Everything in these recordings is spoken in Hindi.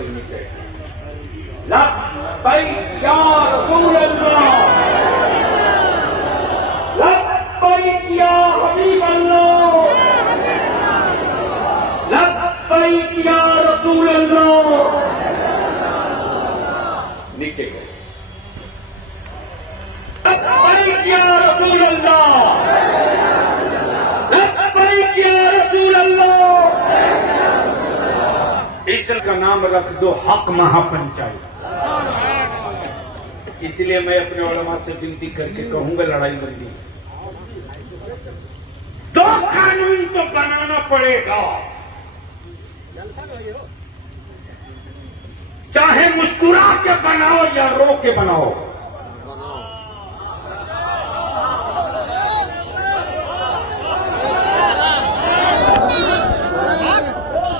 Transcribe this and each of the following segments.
कलमे कहते लब्बैक या रसूल अल्लाह, लब्बैक या हबीब अल्लाह, लब्बैक या रसूल अल्लाह। नीचे गए लब्बैक या रसूल अल्लाह, लब्बैक या रसूल अल्लाह। इसलिए का नाम रख दो हक महापंचायत। इसलिए मैं अपने उलमा से विनती करके कहूंगा लड़ाई बंदी, दो कानून तो बनाना पड़ेगा, चाहे मुस्कुरा के बनाओ या रो के बनाओ।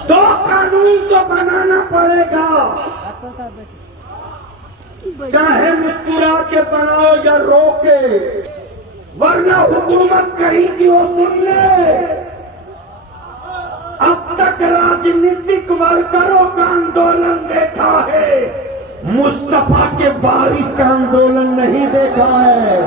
दो कानून तो बनाना पड़ेगा, चाहे मुस्कुरा के बनाओ या रो के, वरना हुकूमत कहीं की वो सुन ले। अब तक राजनीतिक वर्करों का आंदोलन देखा है, मुस्तफा के बारिश का आंदोलन नहीं देखा है।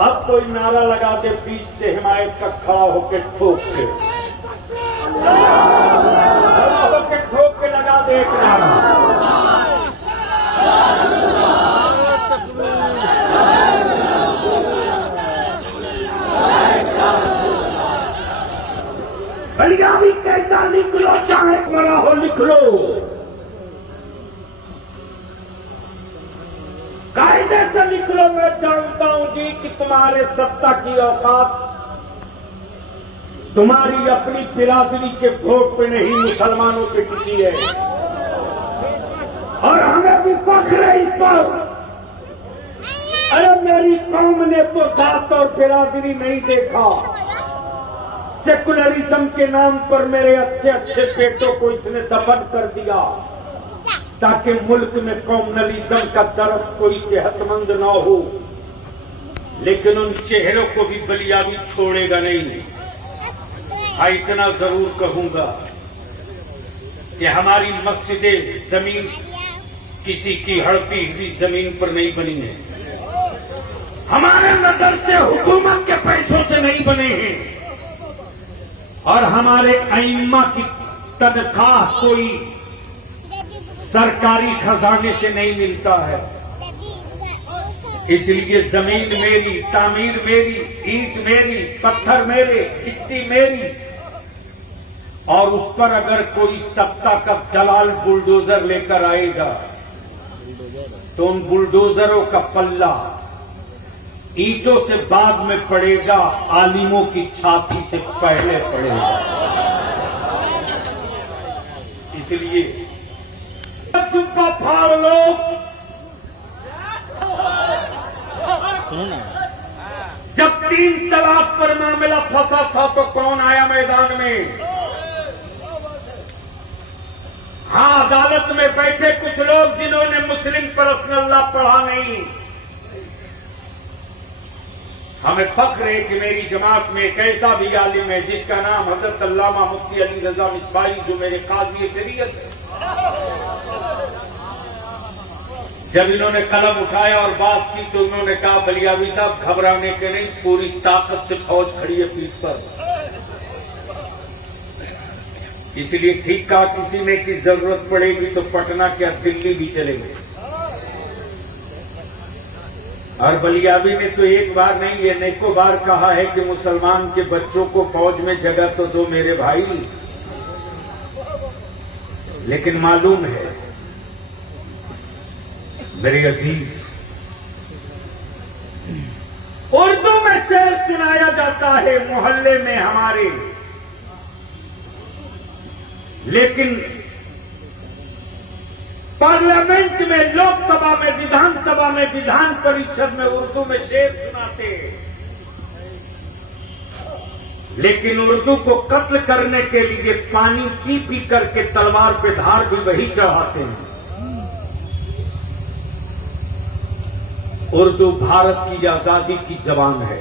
अब कोई नारा लगा के बीच से हिमायत का खड़ा होकर ठोक के लगा देखना। भैया भी कैसा लिख लो, चाहे बड़ा हो लिख लो, कायदे से लिख लो। मैं जानता हूं जी कि तुम्हारे सत्ता की औकात तुम्हारी अपनी बिरादरी के वोट पे नहीं, मुसलमानों पे टिकी है, और हमें भी फख्र है इस पर। अरे मेरी कौम ने तो जात और बिरादरी नहीं देखा, सेकुलरिज्म के नाम पर मेरे अच्छे अच्छे बेटों को इसने दफन कर दिया ताकि मुल्क में कॉम्युनलिज्म का दर्द कोई सेहतमंद न हो। लेकिन उन चेहरों को भी बलियाबी छोड़ेगा नहीं। इतना जरूर कहूंगा कि हमारी मस्जिदें जमीन किसी की हड़पी हुई जमीन पर नहीं बनी है, हमारे मदरसे हुकूमत के पैसों से नहीं बने हैं, और हमारे अइम्मा की तनख्वाह कोई सरकारी खजाने से नहीं मिलता है। इसलिए जमीन मेरी, तामीर मेरी, ईंट मेरी, पत्थर मेरे, मिट्टी मेरी, और उस पर अगर कोई सत्ता का दलाल बुलडोजर लेकर आएगा तो उन बुलडोजरों का पल्ला ईंटों से बाद में पड़ेगा, आलिमों की छाती से पहले पड़ेगा। इसलिए जुब्बा फाड़ लो। जब 3 तलाक पर मामला फंसा था तो कौन आया मैदान में? हाँ, अदालत में बैठे कुछ लोग जिन्होंने मुस्लिम पर्सनल लॉ पढ़ा नहीं। हमें फख्र है कि मेरी जमात में एक ऐसा भी आलिम है जिसका नाम हजरत अल्लामा मुफ्ती अली रजा मिसबाई, जो मेरे काज़ी शरीयत है। जब इन्होंने कलम उठाया और बात की तो उन्होंने कहा, बलियावी साहब घबराने के नहीं, पूरी ताकत से फौज खड़ी है पीठ पर। इसलिए ठीक कहा, किसी ने की जरूरत पड़ेगी तो पटना क्या दिल्ली भी चलेंगे। और बलियावी ने तो एक बार नहीं, ये नेको बार कहा है कि मुसलमान के बच्चों को फौज में जगह तो दो मेरे भाई। लेकिन मालूम है मेरे अजीज, उर्दू में शेर सुनाया जाता है मोहल्ले में हमारे, लेकिन पार्लियामेंट में, लोकसभा में, विधानसभा में, विधान परिषद में उर्दू में शेर सुनाते हैं। लेकिन उर्दू को कत्ल करने के लिए पानी पी पी करके तलवार पे धार भी वही चढ़ाते हैं। उर्दू भारत की आजादी की जबान है।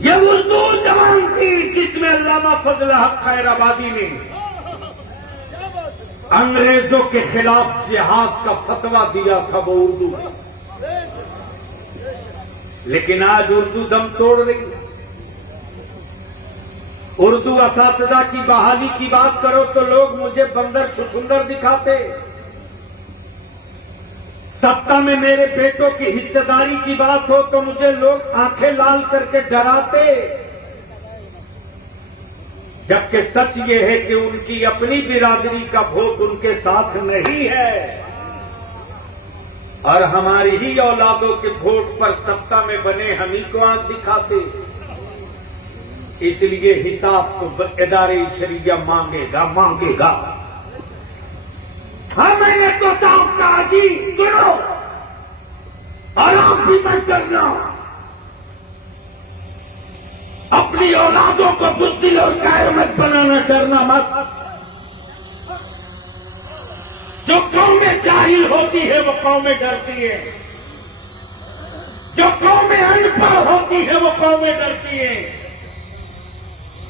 ये उर्दू जबान थी जिसमें अल्लामा फजल हक खैराबादी ने अंग्रेजों के खिलाफ जिहाद का फतवा दिया था, वो उर्दू। लेकिन आज उर्दू दम तोड़ रही है। उर्दू असातिज़ा की बहाली की बात करो तो लोग मुझे बंदर छुछुंदर दिखाते। सत्ता में मेरे बेटों की हिस्सेदारी की बात हो तो मुझे लोग आंखें लाल करके डराते। जबकि सच ये है कि उनकी अपनी बिरादरी का वोट उनके साथ नहीं है और हमारी ही औलादों के वोट पर सत्ता में बने हम ही को आंख दिखाते। इसलिए हिसाब तो इदारे शरिया मांगेगा। हाँ, मैंने तो साफ कहा कि सुनो और आप भी मत करना। अपनी औलादों को बुज़दिल और कायर मत बनाना, डरना मत। जो कौमें जाहिल होती है वो कौमें डरती है, जो कौमें अनपढ़ होती है वो कौमें डरती है,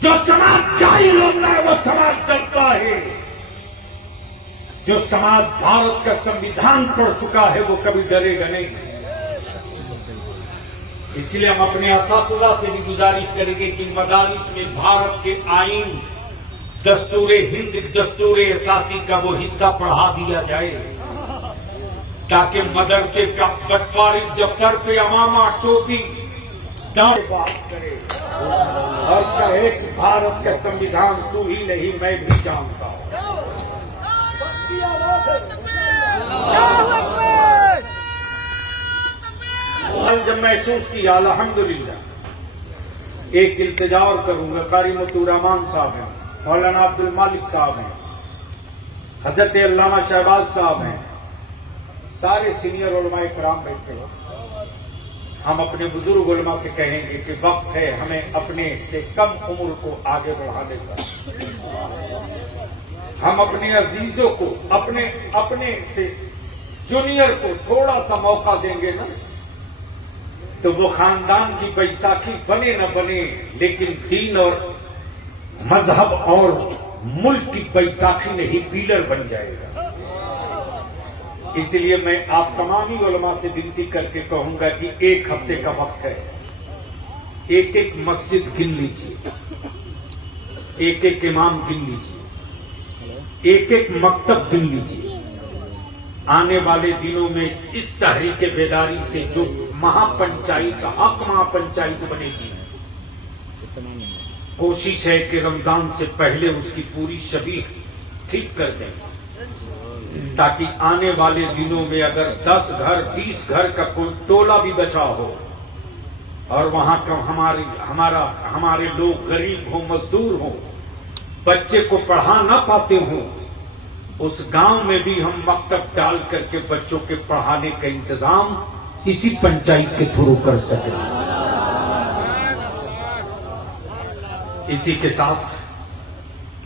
जो समाज जाहिल होता है वो समाज डरता है, जो समाज भारत का संविधान पढ़ चुका है वो कभी डरेगा नहीं। इसलिए हम अपने असातिज़ा से भी गुजारिश करेंगे कि मदारिस में भारत के आईन, दस्तूरे हिंद, दस्तूरे एसासी का वो हिस्सा पढ़ा दिया जाए ताकि मदरसे का बटफारिक जब सर पे अमामा टोपी डाल बात करे और कहे कि भारत का संविधान तू ही नहीं मैं भी जानता हूं। जब महसूस किया अल्हम्दुलिल्लाह, एक इल्तिजा और करूंगा। कारी मुतुर्रहमान साहब हैं, मौलाना अब्दुल मालिक साहब हैं, हजरत अल्लामा शहबाज साहब हैं, सारे सीनियर उलमाए किराम बैठे हो। हम अपने बुजुर्ग उलमा से कहेंगे कि वक्त है हमें अपने से कम उम्र को आगे बढ़ाने का। हम अपने अजीजों को, अपने से जूनियर को थोड़ा सा मौका देंगे ना, तो वो खानदान की बैसाखी बने न बने, लेकिन दीन और मजहब और मुल्क की बैसाखी में ही पीलर बन जाएगा। इसलिए मैं आप तमामी उलमा से विनती करके कहूंगा कि एक हफ्ते का वक्त है, एक एक मस्जिद गिन लीजिए, एक एक इमाम गिन लीजिए, एक एक मकतब गिन लीजिए। आने वाले दिनों में इस तहरीक बेदारी से जो महापंचायत, हक महापंचायत बनेगी, कोशिश है कि रमजान से पहले उसकी पूरी शबीह ठीक कर दें, ताकि आने वाले दिनों में अगर 10 घर 20 घर का कोई टोला भी बचा हो और वहां का हमारे लोग गरीब हो, मजदूर हो, बच्चे को पढ़ा ना पाते हो, उस गांव में भी हम मकतब डाल करके बच्चों के पढ़ाने का इंतजाम इसी पंचायत के थ्रू कर सकें। इसी के साथ